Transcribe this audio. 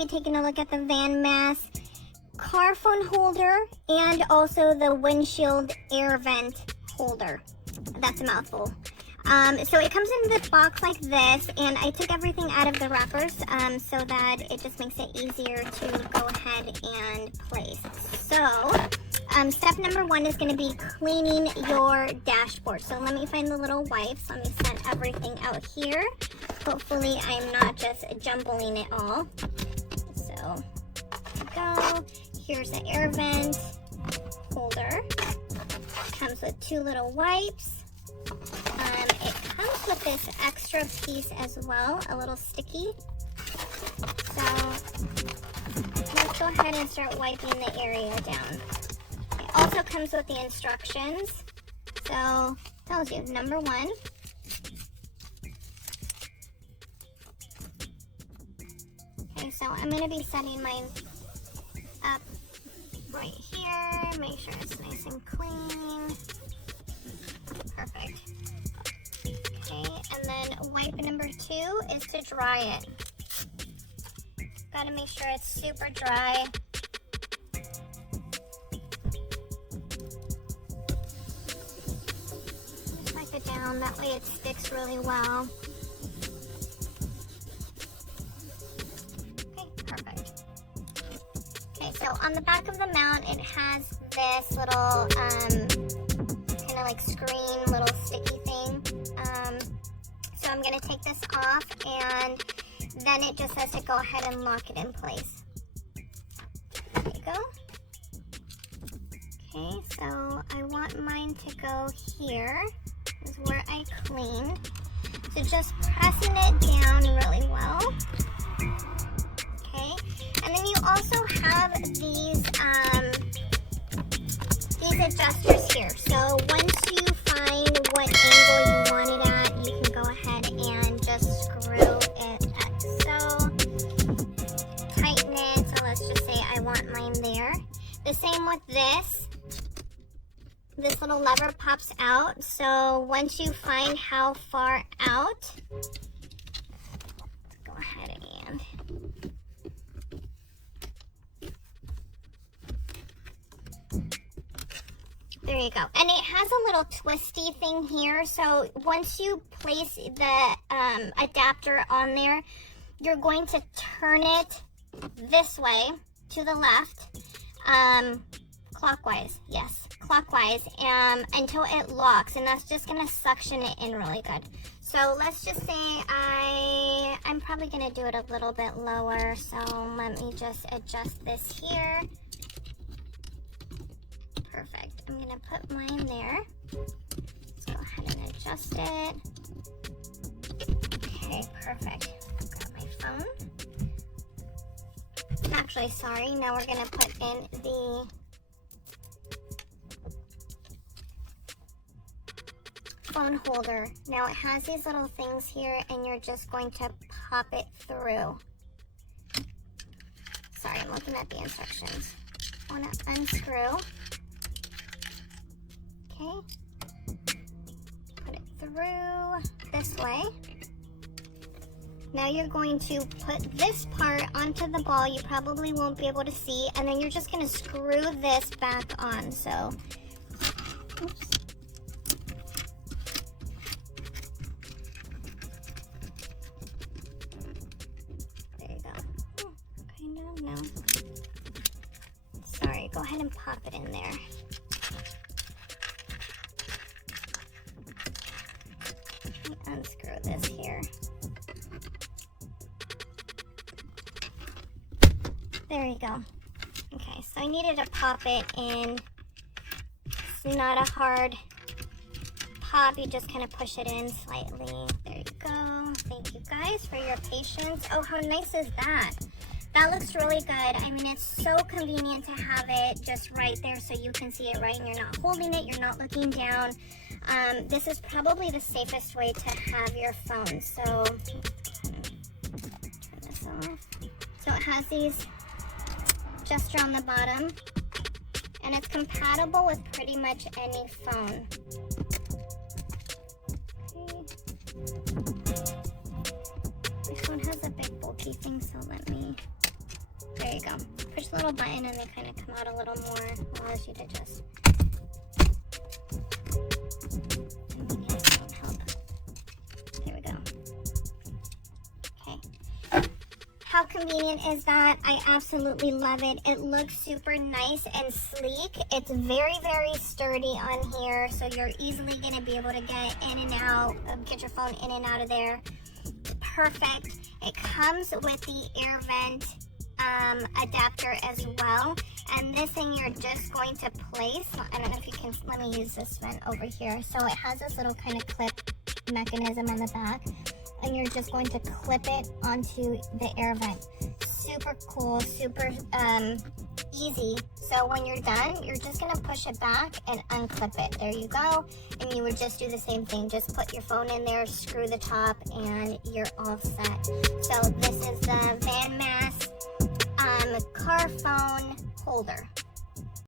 be taking a look at the Van Mass car phone holder and also the windshield air vent holder. That's a mouthful. So it comes in the box like this, and I took everything out of the wrappers so that it just makes it easier to go ahead and place. So step number 1 is going to be cleaning your dashboard. So let me find the little wipes. Let me set everything out here. Hopefully I'm not just jumbling it all. So there we go. Here's the air vent holder. Comes with 2 little wipes. It comes with this extra piece as well, a little sticky. So let's go ahead and start wiping the area down. It also comes with the instructions. So tells you number 1. Okay, so I'm going to be setting mine up right here. Make sure it's nice and clean. Perfect. Okay, and then wipe number 2 is to dry it. Gotta make sure it's super dry. Just wipe it down, that way it sticks really well. Okay, perfect. Okay, so on the back of the mount, it has this little kind of like screen, little sticky thing. So I'm going to take this off, and then it just says to go ahead and lock it in place. There you go. Okay, so I want mine to go here, is where I cleaned. So just pressing it down really well. Okay, and then you also have these adjusters here. So once you find what angle you want it at, you can go ahead and just screw it at so. Tighten it. So let's just say I want mine there. The same with this. This little lever pops out. So once you find how far out, let's go ahead and there you go. And it has a little twisty thing here. So once you place the adapter on there, you're going to turn it this way to the left, clockwise. Yes, clockwise, until it locks, and that's just gonna suction it in really good. So let's just say I'm probably gonna do it a little bit lower. So let me just adjust this here. Perfect. I'm going to put mine there. Let's go ahead and adjust it. Okay, perfect. Grab my phone. Actually, sorry. Now we're going to put in the phone holder. Now it has these little things here, and you're just going to pop it through. Sorry, I'm looking at the instructions. I want to unscrew. Okay, put it through this way. Now you're going to put this part onto the ball. You probably won't be able to see, and then you're just going to screw this back on. So, oops. There you go. Kind of, no. Sorry, go ahead and pop it in there. Unscrew this here. There you go. Okay, so I needed to pop it in. It's not a hard pop, you just kind of push it in slightly. There you go. Thank you guys for your patience. Oh, how nice is that? That looks really good. I mean, it's so convenient to have it just right there so you can see it right, and you're not holding it, you're not looking down. This is probably the safest way to have your phone. So, turn this off. So it has these adjuster on the bottom, and it's compatible with pretty much any phone. Okay. My phone has a big bulky thing, so let me you go. Push the little button and they kind of come out a little more. Allows you to just. There we go. Okay. How convenient is that? I absolutely love it. It looks super nice and sleek. It's very, very sturdy on here, so you're easily going to be able to get in and out, get your phone in and out of there. Perfect. It comes with the air vent adapter as well, and this thing you're just going to place. I don't know if you can, let me use this vent over here. So it has this little kind of clip mechanism on the back, and you're just going to clip it onto the air vent. Super cool, super easy. So when you're done, you're just gonna push it back and unclip it. There you go. And you would just do the same thing. Just put your phone in there, screw the top, and you're all set. So this is the VanMask car phone holder.